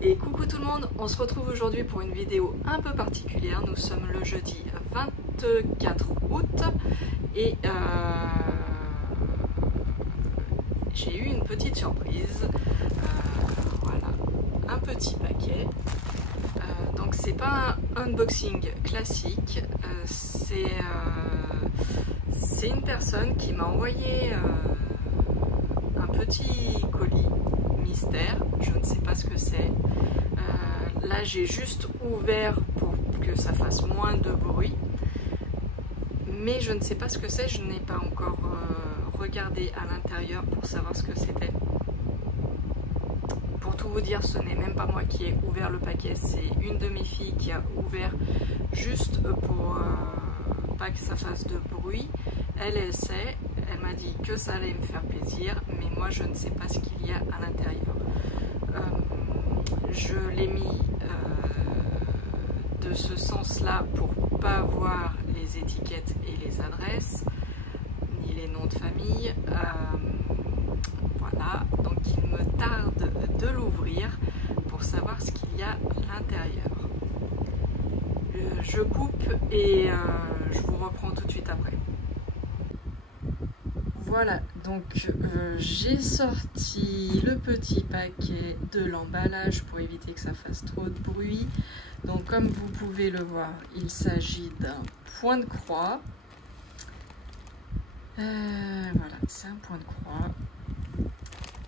Et coucou tout le monde, on se retrouve aujourd'hui pour une vidéo un peu particulière. Nous sommes le jeudi 24 août et j'ai eu une petite surprise. Voilà, un petit paquet. Donc c'est pas un unboxing classique, c'est une personne qui m'a envoyé un petit colis mystère, je ne sais pas ce que c'est. Là j'ai juste ouvert pour que ça fasse moins de bruit, mais je ne sais pas ce que c'est, je n'ai pas encore regardé à l'intérieur pour savoir ce que c'était. Pour tout vous dire, ce n'est même pas moi qui ai ouvert le paquet, c'est une de mes filles qui a ouvert juste pour pas que ça fasse de bruit. Elle sait, elle m'a dit que ça allait me faire plaisir, mais moi je ne sais pas ce qu'il y a à l'intérieur. Je l'ai mis de ce sens-là pour pas voir les étiquettes et les adresses, ni les noms de famille. Voilà, donc il me tarde de l'ouvrir pour savoir ce qu'il y a à l'intérieur. Je coupe et je vous reprends tout de suite après. Voilà, donc j'ai sorti le petit paquet de l'emballage pour éviter que ça fasse trop de bruit. Donc comme vous pouvez le voir, il s'agit d'un point de croix. Voilà, c'est un point de croix.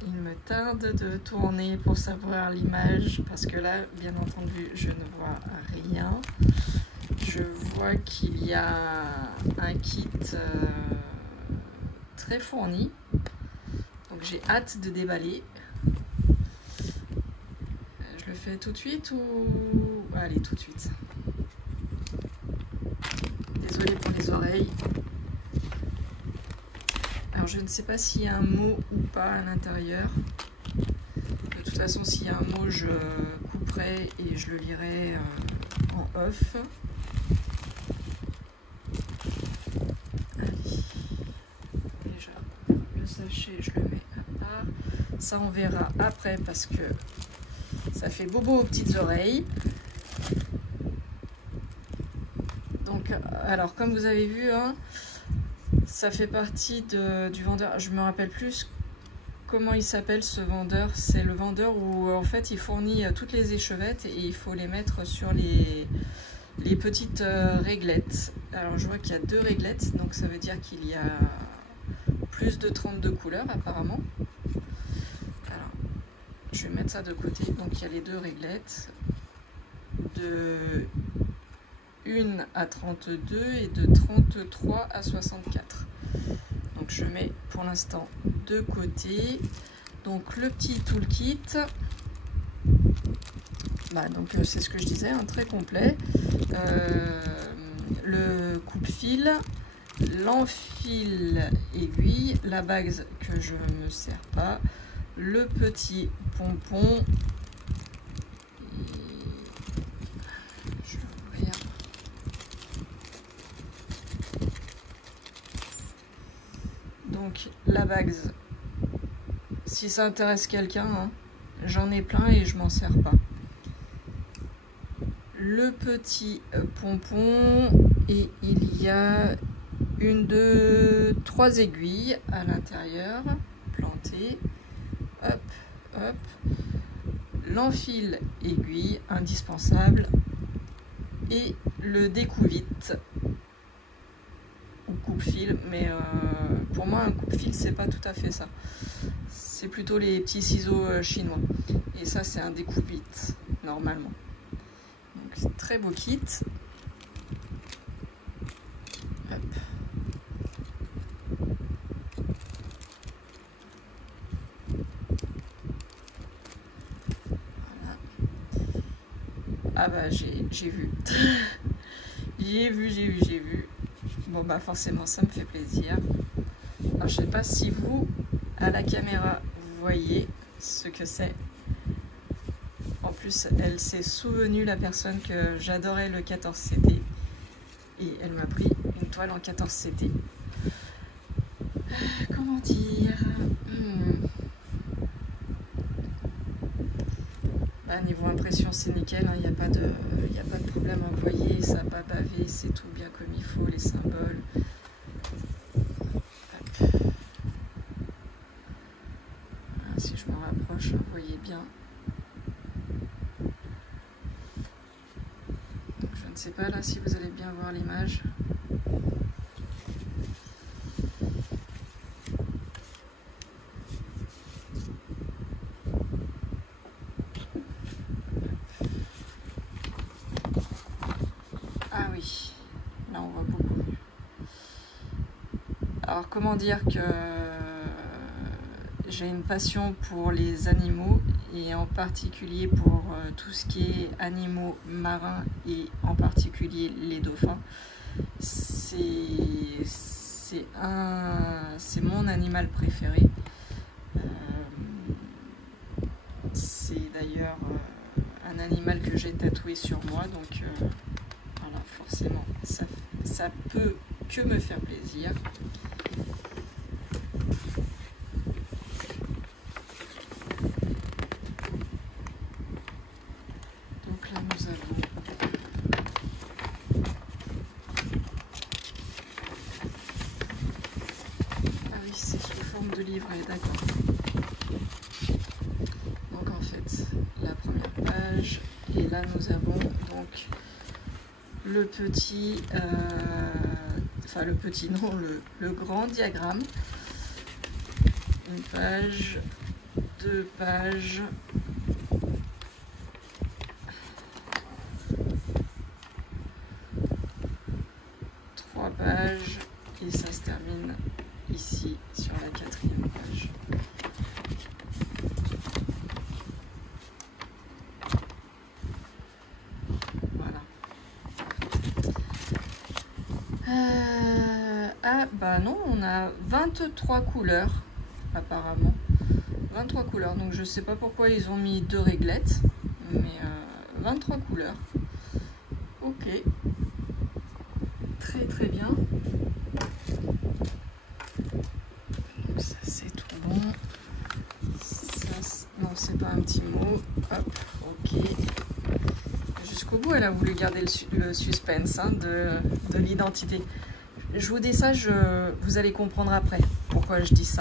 Il me tarde de tourner pour savoir l'image parce que là, bien entendu, je ne vois rien. Je vois qu'il y a un kit très fourni. Donc j'ai hâte de déballer. Je le fais tout de suite ou... Allez, tout de suite. Désolée pour les oreilles. Alors je ne sais pas s'il y a un mot ou pas à l'intérieur. De toute façon, s'il y a un mot, je couperai et je le lirai en off. Allez. Déjà, le sachet, je le mets à part. Ça, on verra après parce que ça fait bobo aux petites oreilles. Donc, alors, comme vous avez vu, hein, ça fait partie du vendeur. Je me rappelle plus comment il s'appelle ce vendeur. C'est le vendeur où en fait il fournit toutes les échevettes et il faut les mettre sur les petites réglettes. Alors je vois qu'il y a 2 réglettes, donc ça veut dire qu'il y a plus de 32 couleurs apparemment. Alors je vais mettre ça de côté. Donc il y a les 2 réglettes de 1 à 32 et de 33 à 64. Donc je mets pour l'instant de côté. Donc le petit toolkit, bah, donc c'est ce que je disais, hein, très complet. Le coupe-fil, l'enfil aiguille, la bague que je ne me sers pas, le petit pompon. Donc la bague, si ça intéresse quelqu'un, hein, j'en ai plein et je m'en sers pas. Le petit pompon et il y a 1, 2, 3 aiguilles à l'intérieur plantées. Hop, hop. L'enfil aiguille indispensable et le découvite. Coupe-fil, mais pour moi un coupe-fil c'est pas tout à fait ça, c'est plutôt les petits ciseaux chinois et ça c'est un découvite normalement. Donc très beau kit. Hop. Voilà. Ah bah j'ai vu. j'ai vu. Bon bah forcément ça me fait plaisir. Alors je sais pas si vous à la caméra vous voyez ce que c'est. En plus elle s'est souvenue, la personne, que j'adorais le 14CT et elle m'a pris une toile en 14CT. comment dire, niveau impression c'est nickel, il n'y a pas de problème à envoyer, ça n'a pas bavé, c'est tout bien comme il faut, les symboles. Si je me rapproche, vous voyez bien. Donc, je ne sais pas là si vous allez bien voir l'image. Ah oui, là on voit beaucoup mieux. Alors comment dire que j'ai une passion pour les animaux et en particulier pour tout ce qui est animaux marins et en particulier les dauphins. C'est mon animal préféré. C'est d'ailleurs un animal que j'ai tatoué sur moi, donc voilà, forcément ça peut que me faire plaisir. Donc là nous avons c'est sous forme de livret, d'accord. Donc en fait, la première page, et là nous avons donc le petit, enfin le petit non, le grand diagramme. Une page, 2 pages, 3 pages, et ça se termine ici sur la 4e page. Voilà. Ah bah non, on a 23 couleurs apparemment. 23 couleurs, donc je sais pas pourquoi ils ont mis 2 réglettes, mais 23 couleurs. Ok. Très très bien. Ça c'est tout bon. Ça, non, c'est pas un petit mot. Hop, ok. Jusqu'au bout, elle a voulu garder le suspense hein, de l'identité. Je vous dis ça, vous allez comprendre après pourquoi je dis ça.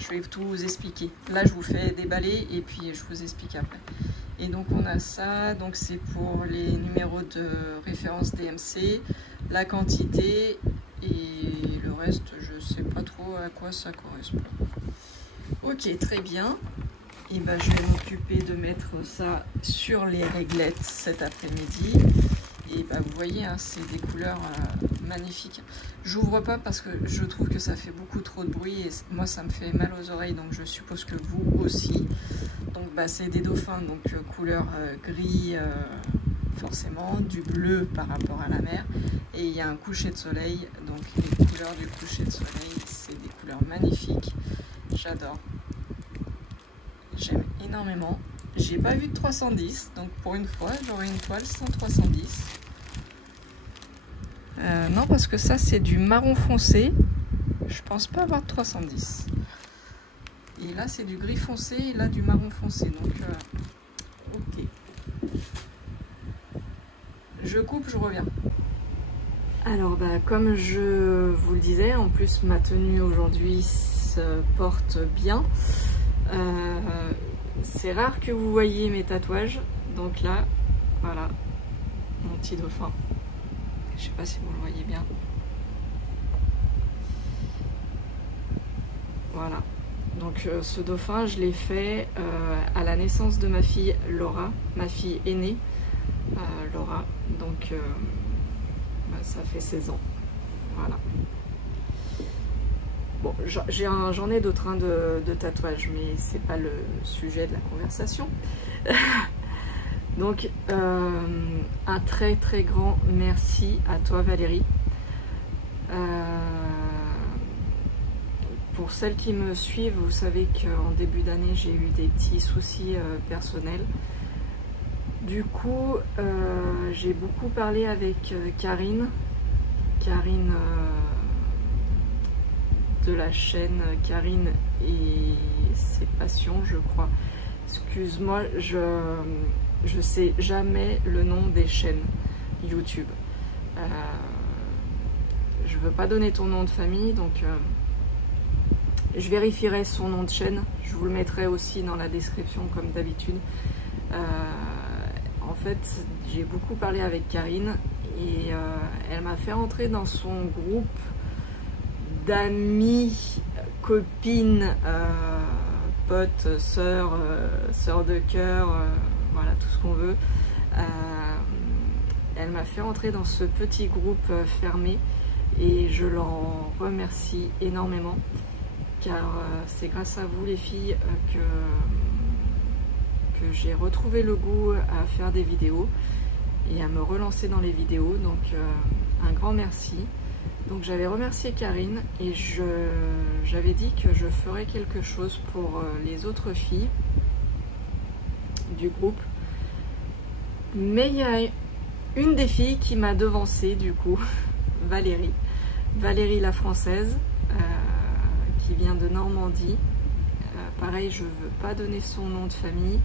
Je vais tout vous expliquer. Là, je vous fais déballer et puis je vous explique après. Et donc, on a ça. Donc, c'est pour les numéros de référence DMC, la quantité et le reste, je sais pas trop à quoi ça correspond. Ok, très bien. Et ben, je vais m'occuper de mettre ça sur les réglettes cet après-midi. Et ben, vous voyez, hein, c'est des couleurs magnifiques. J'ouvre pas parce que je trouve que ça fait beaucoup trop de bruit et moi ça me fait mal aux oreilles, donc je suppose que vous aussi. Donc bah, c'est des dauphins, donc couleur gris forcément, du bleu par rapport à la mer, et il y a un coucher de soleil, donc les couleurs du coucher de soleil, c'est des couleurs magnifiques, j'adore, j'aime énormément. J'ai pas vu de 310, donc pour une fois j'aurai une toile sans 310. Non, parce que ça c'est du marron foncé, je pense pas avoir de 310. Et là c'est du gris foncé et là du marron foncé, donc ok. Je coupe, je reviens. Alors bah, comme je vous le disais, en plus ma tenue aujourd'hui se porte bien. C'est rare que vous voyez mes tatouages, donc là, voilà, mon petit dauphin. Je sais pas si vous le voyez bien. Voilà. Donc ce dauphin, je l'ai fait à la naissance de ma fille Laura, ma fille aînée, Laura. Donc bah, ça fait 16 ans. Voilà. Bon, j'en ai d'autres de tatouages, mais c'est pas le sujet de la conversation. Donc, un très très grand merci à toi Valérie. Pour celles qui me suivent, vous savez qu'en début d'année, j'ai eu des petits soucis personnels. Du coup, j'ai beaucoup parlé avec Karine. Karine de la chaîne Karine et ses passions, je crois. Excuse-moi, je sais jamais le nom des chaînes YouTube. Je veux pas donner ton nom de famille, donc je vérifierai son nom de chaîne. Je vous le mettrai aussi dans la description comme d'habitude. En fait, j'ai beaucoup parlé avec Karine et elle m'a fait entrer dans son groupe d'amis, copines, potes, sœurs, sœurs de cœur, voilà, tout ce qu'on veut. Elle m'a fait entrer dans ce petit groupe fermé et je l'en remercie énormément car c'est grâce à vous les filles que j'ai retrouvé le goût à faire des vidéos et à me relancer dans les vidéos, donc un grand merci. Donc j'avais remercié Karine et j'avais dit que je ferais quelque chose pour les autres filles du groupe, mais il y a une des filles qui m'a devancée du coup, Valérie la française, qui vient de Normandie. Pareil, je veux pas donner son nom de famille,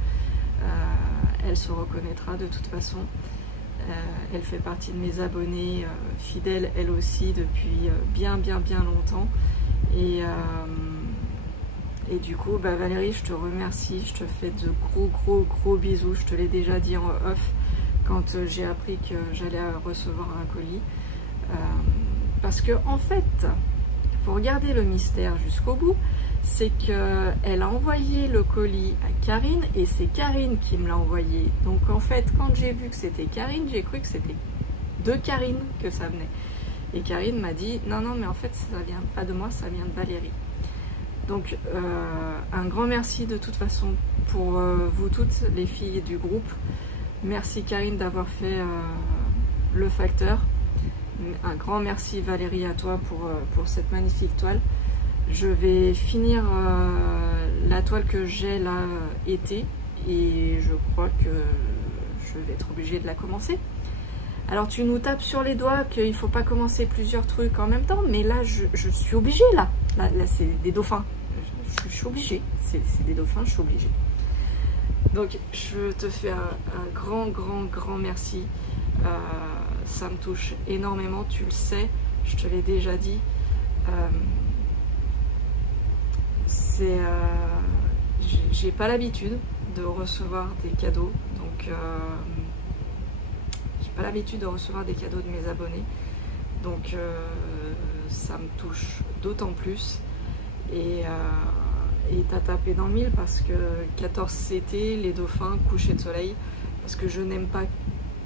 elle se reconnaîtra de toute façon. Elle fait partie de mes abonnés fidèles, elle aussi, depuis bien longtemps. Et du coup, bah, Valérie, je te remercie, je te fais de gros bisous. Je te l'ai déjà dit en off quand j'ai appris que j'allais recevoir un colis. Parce que en fait, faut regarder le mystère jusqu'au bout, c'est qu'elle a envoyé le colis à Karine et c'est Karine qui me l'a envoyé. Donc en fait, quand j'ai vu que c'était Karine, j'ai cru que c'était de Karine que ça venait. Et Karine m'a dit non mais en fait ça vient pas de moi, ça vient de Valérie. Donc un grand merci de toute façon pour vous toutes les filles du groupe. Merci Karine d'avoir fait le facteur. Un grand merci Valérie à toi pour cette magnifique toile. Je vais finir la toile que j'ai là été et je crois que je vais être obligée de la commencer. Alors tu nous tapes sur les doigts qu'il ne faut pas commencer plusieurs trucs en même temps, mais là je suis obligée là c'est des dauphins, je suis obligée, c'est des dauphins, je suis obligée. Donc je te fais un grand merci. Ça me touche énormément, tu le sais, je te l'ai déjà dit. J'ai pas l'habitude de recevoir des cadeaux, donc j'ai pas l'habitude de recevoir des cadeaux de mes abonnés, donc ça me touche d'autant plus. Et t'as tapé dans le mille parce que 14 CT, les dauphins, coucher de soleil, parce que je n'aime pas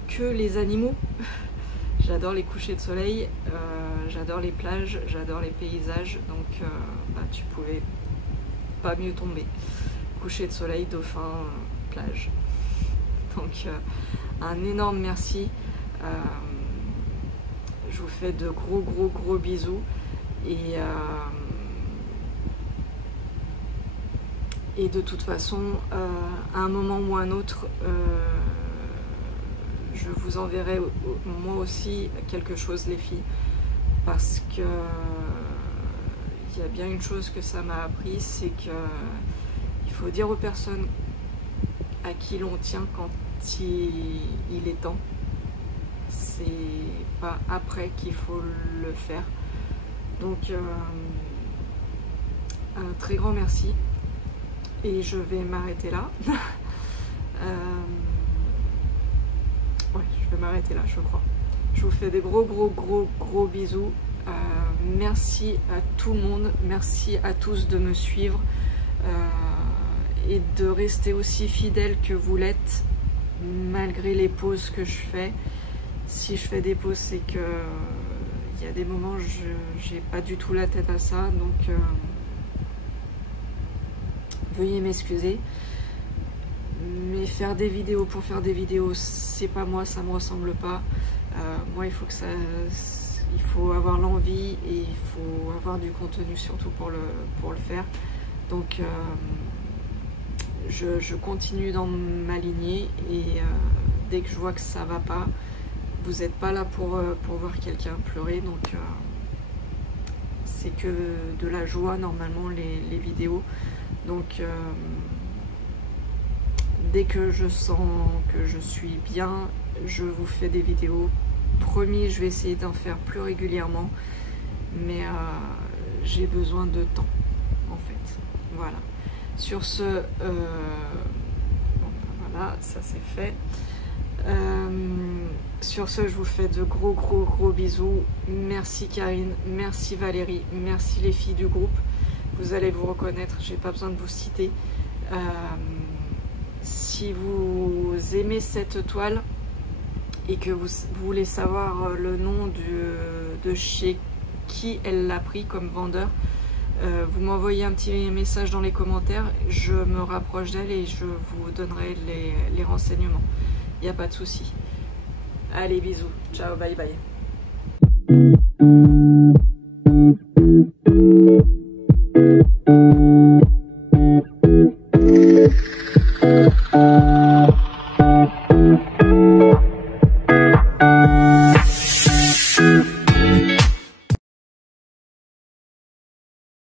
que les animaux. J'adore les couchers de soleil, j'adore les plages, j'adore les paysages, donc bah, tu pouvais pas mieux tomber. Coucher de soleil, dauphin, plage. Donc un énorme merci. Je vous fais de gros bisous et de toute façon à un moment ou un autre je vous enverrai moi aussi quelque chose les filles, parce que il y a bien une chose que ça m'a appris, c'est que il faut dire aux personnes à qui l'on tient quand il est temps. C'est pas après qu'il faut le faire. Donc un très grand merci et je vais m'arrêter là. Ouais, je vais m'arrêter là, je crois. Je vous fais des gros bisous. Merci à tout le monde, merci à tous de me suivre et de rester aussi fidèles que vous l'êtes malgré les pauses que je fais. Si je fais des pauses, c'est que il y a des moments où je n'ai pas du tout la tête à ça, donc veuillez m'excuser. Mais faire des vidéos pour faire des vidéos, c'est pas moi, ça me ressemble pas. Moi, il faut avoir l'envie et il faut avoir du contenu surtout pour le faire. Donc je continue dans ma lignée et dès que je vois que ça va pas, vous n'êtes pas là pour voir quelqu'un pleurer, donc c'est que de la joie normalement les vidéos. Donc dès que je sens que je suis bien, je vous fais des vidéos. Promis, je vais essayer d'en faire plus régulièrement, mais j'ai besoin de temps en fait. Voilà. Sur ce, bon, voilà, ça c'est fait. Sur ce, je vous fais de gros bisous. Merci Karine, merci Valérie, merci les filles du groupe. Vous allez vous reconnaître, j'ai pas besoin de vous citer. Si vous aimez cette toile et que vous voulez savoir le nom de chez qui elle l'a pris comme vendeur, vous m'envoyez un petit message dans les commentaires, je me rapproche d'elle et je vous donnerai les renseignements. Il n'y a pas de souci. Allez, bisous. Ciao, bye bye.